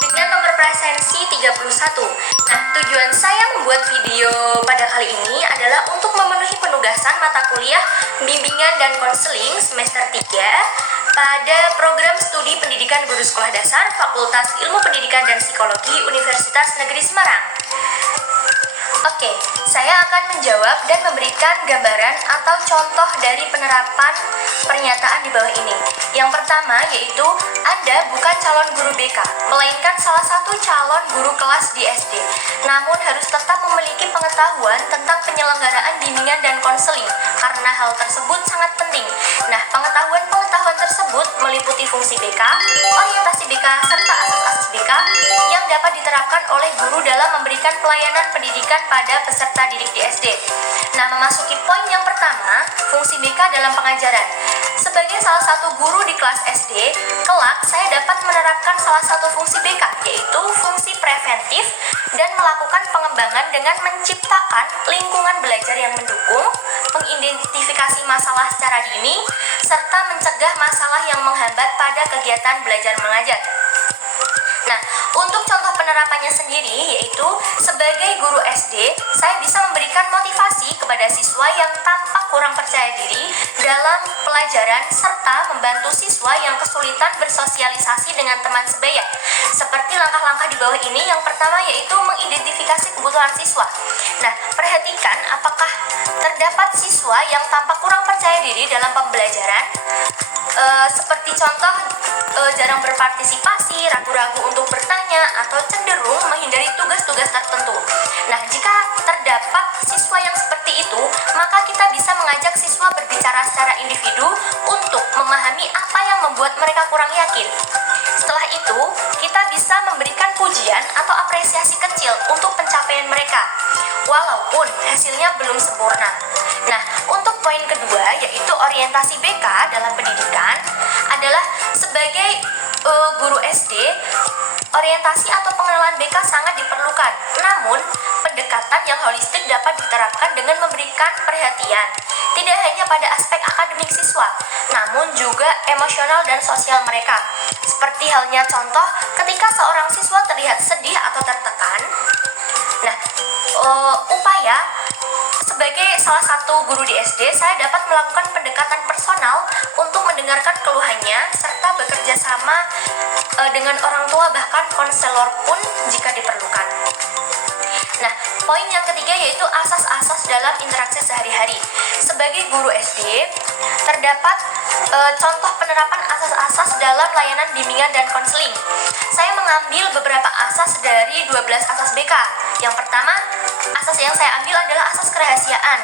dengan nomor presensi 31. Nah, tujuan saya membuat video pada kali ini adalah untuk memenuhi penugasan mata kuliah bimbingan dan konseling semester 3 pada program studi pendidikan guru sekolah dasar Fakultas Ilmu Pendidikan dan Psikologi Universitas Negeri Semarang. Oke, saya akan menjawab dan memberikan gambaran atau contoh dari penerapan pernyataan di bawah ini. Yang pertama yaitu Anda bukan calon guru BK, melainkan salah satu calon guru kelas di SD. Namun harus tetap memiliki pengetahuan tentang penyelenggaraan bimbingan dan konseling, karena hal tersebut sangat penting. Nah, pengetahuan tersebut meliputi fungsi BK, orientasi BK, serta asas-asas BK yang dapat diterapkan oleh guru dalam memberikan pelayanan pendidikan pada peserta didik di SD. Nah, memasuki poin yang pertama, fungsi BK dalam pengajaran. Sebagai salah satu guru di kelas SD, kelak saya dapat menerapkan salah satu fungsi BK, yaitu fungsi preventif dan melakukan pengembangan dengan menciptakan lingkungan belajar yang mendukung, mengidentifikasi masalah secara dini, serta mencegah masalah yang menghambat pada kegiatan belajar mengajar. Nah, untuk contoh penerapannya sendiri, yaitu sebagai guru SD, saya bisa memberikan motivasi kepada siswa yang tampak kurang percaya diri dalam pelajaran serta membantu siswa yang kesulitan bersosialisasi dengan teman sebaya. Seperti langkah-langkah di bawah ini, yang pertama yaitu mengidentifikasi kebutuhan siswa. Nah, perhatikan apakah terdapat siswa yang tampak kurang percaya diri dalam pembelajaran, seperti contoh jarang berpartisipasi, ragu-ragu untuk bertanya, atau cenderung menghindari tugas-tugas tertentu. Nah, jika terdapat siswa yang seperti itu, maka kita bisa mengajak siswa berbicara secara individu untuk memahami apa yang membuat mereka kurang yakin. Setelah itu, kita bisa memberikan pujian atau apresiasi kecil untuk pencapaian mereka, walaupun hasilnya belum sempurna. Nah, untuk poin kedua, yaitu orientasi BK dalam pendidikan, adalah sebagai guru SD, orientasi atau pengenalan BK sangat diperlukan. Namun, pendekatan yang holistik dapat diterapkan dengan memberikan perhatian tidak hanya pada aspek akademik siswa, namun juga emosional dan sosial mereka. Seperti halnya contoh ketika seorang siswa terlihat sedih atau tertekan. Nah, upaya sebagai salah satu guru di SD, saya dapat melakukan pendekatan personal untuk mendengarkan keluhannya serta bekerja sama dengan orang tua, bahkan konselor pun jika diperlukan. Nah, poin yang ketiga yaitu asas-asas dalam interaksi sehari-hari. Sebagai guru SD, terdapat contoh penerapan asas-asas dalam layanan bimbingan dan konseling. Saya mengambil beberapa asas dari 12 asas BK. Yang pertama, asas yang saya ambil adalah asas kerahasiaan.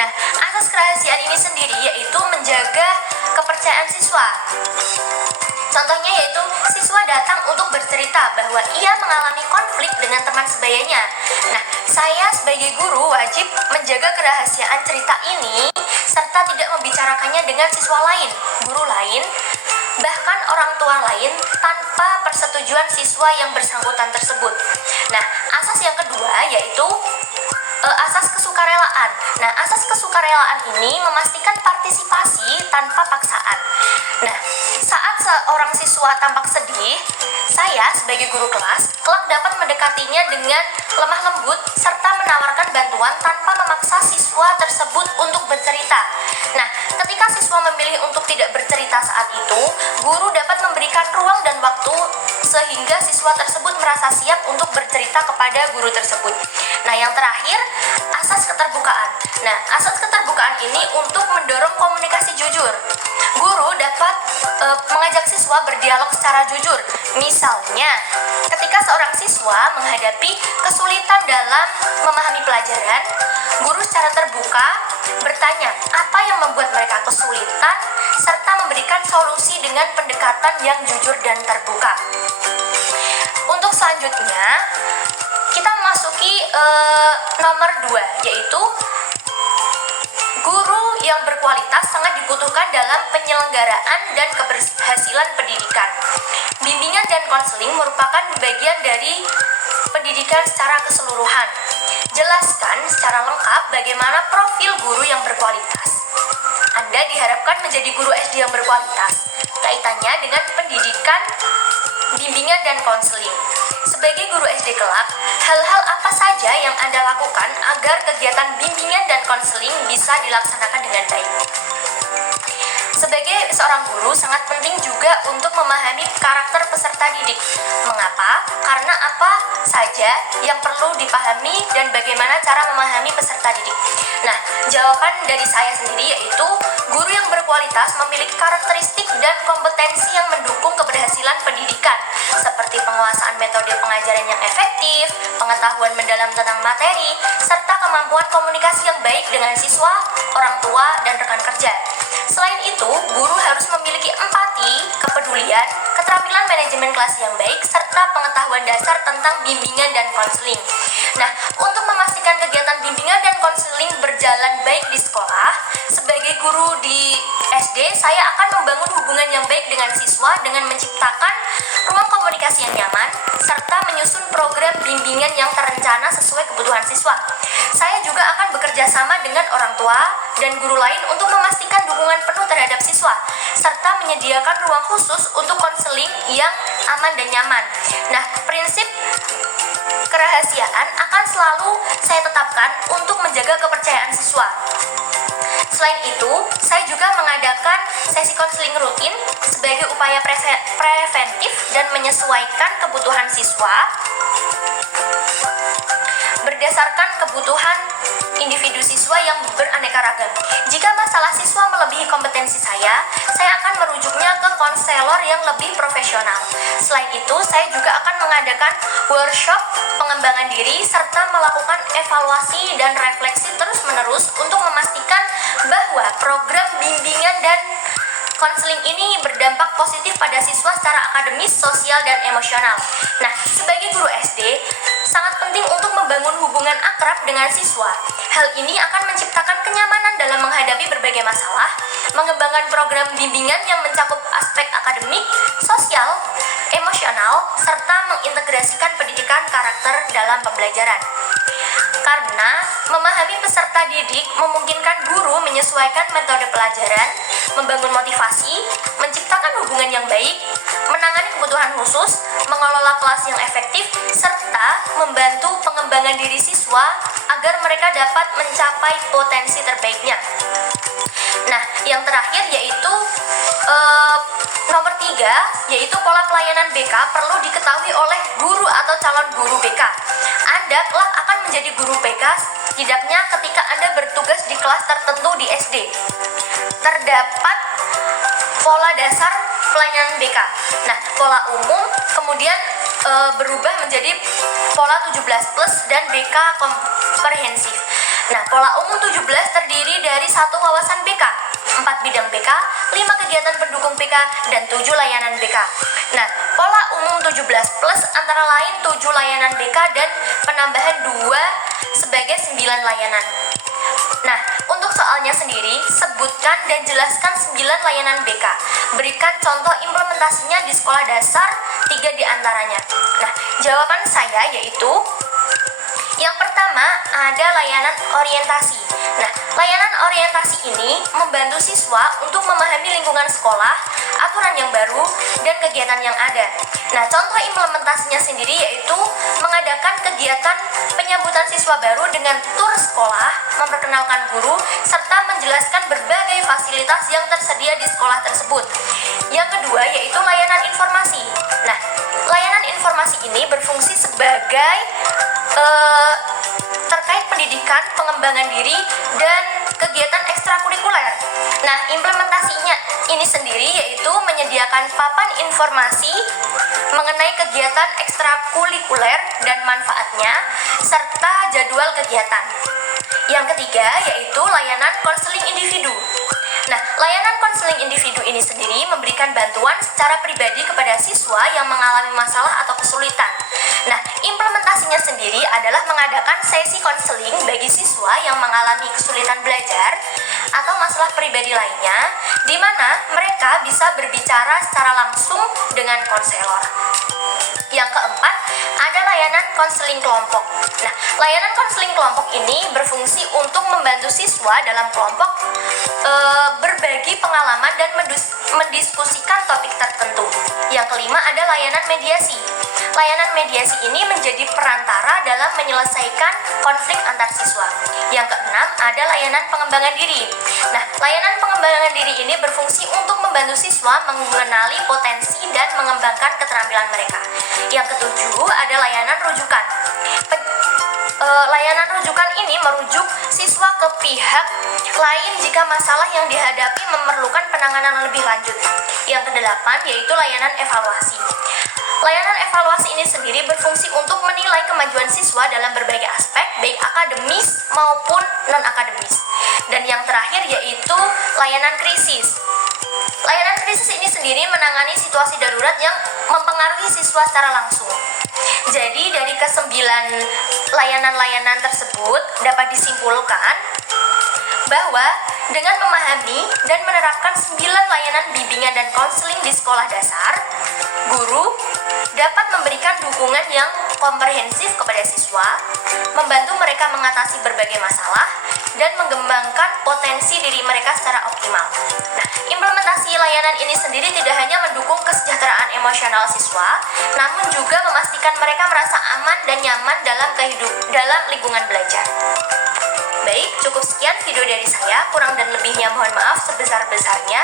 Nah, asas kerahasiaan ini sendiri yaitu menjaga kepercayaan siswa. Contohnya yaitu siswa datang untuk bercerita bahwa ia mengalami konflik dengan teman sebayanya. Nah, saya sebagai guru wajib menjaga kerahasiaan cerita ini serta tidak membicarakannya dengan siswa lain, guru lain, bahkan orang tua lain tanpa persetujuan siswa yang bersangkutan tersebut. Nah, asas yang kedua yaitu asas kesukarelaan. Nah, asas kesukarelaan ini memastikan partisipasi tanpa paksaan. Nah, saat seorang siswa tampak sedih, saya sebagai guru kelas kelak dapat mendekatinya dengan lemah lembut serta menawarkan bantuan tanpa memaksa siswa tersebut untuk bercerita. Nah, ketika siswa memilih untuk tidak bercerita saat itu, guru dapat memberikan ruang dan waktu sehingga siswa tersebut merasa siap untuk bercerita kepada guru tersebut. Nah, yang terakhir, asas keterbukaan. Nah, asas keterbukaan ini untuk mendorong komunikasi jujur. Guru dapat mengajak siswa berdialog secara jujur. Misalnya, ketika seorang siswa menghadapi kesulitan dalam memahami pelajaran, guru secara terbuka bertanya apa yang membuat mereka kesulitan serta memberikan solusi dengan pendekatan yang jujur dan terbuka. Untuk selanjutnya, kita memasuki nomor 2, yaitu guru yang berkualitas sangat dibutuhkan dalam penyelenggaraan dan keberhasilan pendidikan. Bimbingan dan konseling merupakan bagian dari pendidikan secara keseluruhan. Jelaskan secara lengkap bagaimana profil guru yang berkualitas. Anda Anda diharapkan menjadi guru SD yang berkualitas? Kaitannya dengan pendidikan, bimbingan, dan konseling. Sebagai guru SD kelak, hal-hal apa saja yang Anda lakukan agar kegiatan bimbingan dan konseling bisa dilaksanakan dengan baik? Sebagai seorang guru, sangat penting juga untuk memahami karakter peserta didik. Mengapa? Karena apa saja yang perlu dipahami dan bagaimana cara memahami peserta didik. Nah, jawaban dari saya sendiri yaitu guru yang berkualitas memiliki karakteristik dan kompetensi yang mendukung keberhasilan pendidikan, seperti penguasaan metode pengajaran yang efektif, pengetahuan mendalam tentang materi, serta kemampuan komunikasi yang baik dengan siswa, orang tua, dan rekan kerja. Selain itu, guru harus memiliki empati, kepedulian, keterampilan manajemen kelas yang baik, serta pengetahuan dasar tentang bimbingan dan konseling. Nah, untuk memastikan kegiatan bimbingan dan konseling berjalan baik di sekolah, sebagai guru di SD, saya akan membangun hubungan yang baik dengan siswa dengan menciptakan ruang komunikasi yang nyaman, serta menyusun program bimbingan yang terencana sesuai kebutuhan siswa. Saya juga akan bekerja sama dengan orang tua dan guru lain untuk memastikan dukungan penuh terhadap siswa, serta menyediakan ruang khusus untuk konseling yang aman dan nyaman. Nah, prinsip kerahasiaan akan selalu saya tetapkan untuk menjaga kepercayaan siswa. Selain itu, saya juga mengadakan sesi konseling rutin sebagai upaya preventif dan menyesuaikan kebutuhan siswa berdasarkan kebutuhan individu siswa yang beraneka ragam. Jika masalah siswa melebihi kompetensi saya akan merujuknya ke konselor yang lebih profesional. Selain itu, saya juga akan mengadakan workshop pengembangan diri serta melakukan evaluasi dan refleksi terus-menerus untuk memastikan bahwa program bimbingan dan konseling ini berdampak positif pada siswa secara akademis, sosial, dan emosional. Nah, sebagai guru SD, sangat penting untuk membangun hubungan akrab dengan siswa. Hal ini akan menciptakan kenyamanan dalam menghadapi berbagai masalah, mengembangkan program bimbingan yang mencakup aspek akademik, sosial, emosional, serta mengintegrasikan pendidikan karakter dalam pembelajaran. Karena memahami peserta didik memungkinkan guru menyesuaikan metode pelajaran, membangun motivasi, menciptakan hubungan yang baik, menangani kebutuhan khusus, mengelola kelas yang efektif, serta membantu pengembangan diri siswa agar mereka dapat mencapai potensi terbaiknya. Nah, yang terakhir yaitu nomor 3, yaitu pola pelayanan BK perlu diketahui oleh guru atau calon guru BK. Anda kelak akan menjadi guru BK setidaknya ketika Anda bertugas di kelas tertentu di SD. Terdapat pola dasar pelayanan BK. Nah, pola umum kemudian berubah menjadi pola 17+ dan BK komprehensif. Nah, pola umum 17 terdiri dari 1 wawasan BK, 4 bidang BK, 5 kegiatan pendukung BK, dan 7 layanan BK. Nah, pola umum 17+ antara lain 7 layanan BK dan penambahan 2 sebagai 9 layanan. Nah, untuk soalnya sendiri, sebutkan dan jelaskan 9 layanan BK. Berikan contoh implementasinya di sekolah dasar 3 diantaranya. Nah, jawaban saya yaitu yang pertama ada layanan orientasi. Nah, layanan orientasi ini membantu siswa untuk memahami lingkungan sekolah, aturan yang baru, dan kegiatan yang ada. Nah, contoh implementasinya sendiri yaitu mengadakan kegiatan penyambutan siswa baru dengan tur sekolah, memperkenalkan guru, serta menjelaskan berbagai fasilitas yang tersedia di sekolah tersebut. Yang kedua yaitu layanan informasi. Nah, layanan informasi ini berfungsi sebagai terkait pendidikan, pengembangan diri, dan kegiatan ekstrakurikuler. Nah, implementasinya ini sendiri yaitu menyediakan papan informasi mengenai kegiatan ekstrakurikuler dan manfaatnya, serta jadwal kegiatan. Yang ketiga yaitu layanan konseling individu. Nah, layanan konseling individu ini sendiri memberikan bantuan secara pribadi kepada siswa yang mengalami masalah atau kesulitan. Nah, implementasinya sendiri adalah mengadakan sesi konseling bagi siswa yang mengalami kesulitan belajar atau masalah pribadi lainnya, di mana mereka bisa berbicara secara langsung dengan konselor. Yang keempat, ada layanan konseling kelompok. Nah, layanan konseling kelompok ini berfungsi untuk membantu siswa dalam kelompok berbagi pengalaman dan mendiskusikan topik tertentu. Yang kelima, ada layanan mediasi. Layanan mediasi ini menjadi perantara dalam menyelesaikan konflik antar siswa. Yang keenam, ada layanan pengembangan diri. Nah, layanan pengembangan diri ini berfungsi untuk membantu siswa mengenali potensi dan mengembangkan keterampilan mereka. Yang ketujuh, ada layanan rujukan. Layanan rujukan ini merujuk siswa ke pihak lain jika masalah yang dihadapi memerlukan penanganan lebih lanjut. Yang kedelapan, yaitu layanan evaluasi. Layanan evaluasi ini sendiri berfungsi untuk menilai kemajuan siswa dalam berbagai aspek, baik akademis maupun non-akademis. Dan yang terakhir yaitu layanan krisis. Layanan krisis ini sendiri menangani situasi darurat yang mempengaruhi siswa secara langsung. Jadi dari ke-9 layanan-layanan tersebut dapat disimpulkan bahwa dengan memahami dan menerapkan 9 layanan bimbingan dan konseling di sekolah dasar, guru dapat memberikan dukungan yang komprehensif kepada siswa, membantu mereka mengatasi berbagai masalah, dan mengembangkan potensi diri mereka secara optimal. Nah, implementasi layanan ini sendiri tidak hanya mendukung kesejahteraan emosional siswa, namun juga memastikan mereka merasa aman dan nyaman dalam lingkungan belajar. Baik, cukup sekian video dari saya. Kurang dan lebihnya mohon maaf sebesar-besarnya.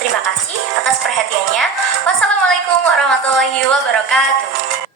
Terima kasih atas perhatiannya. Wassalamualaikum warahmatullahi wabarakatuh.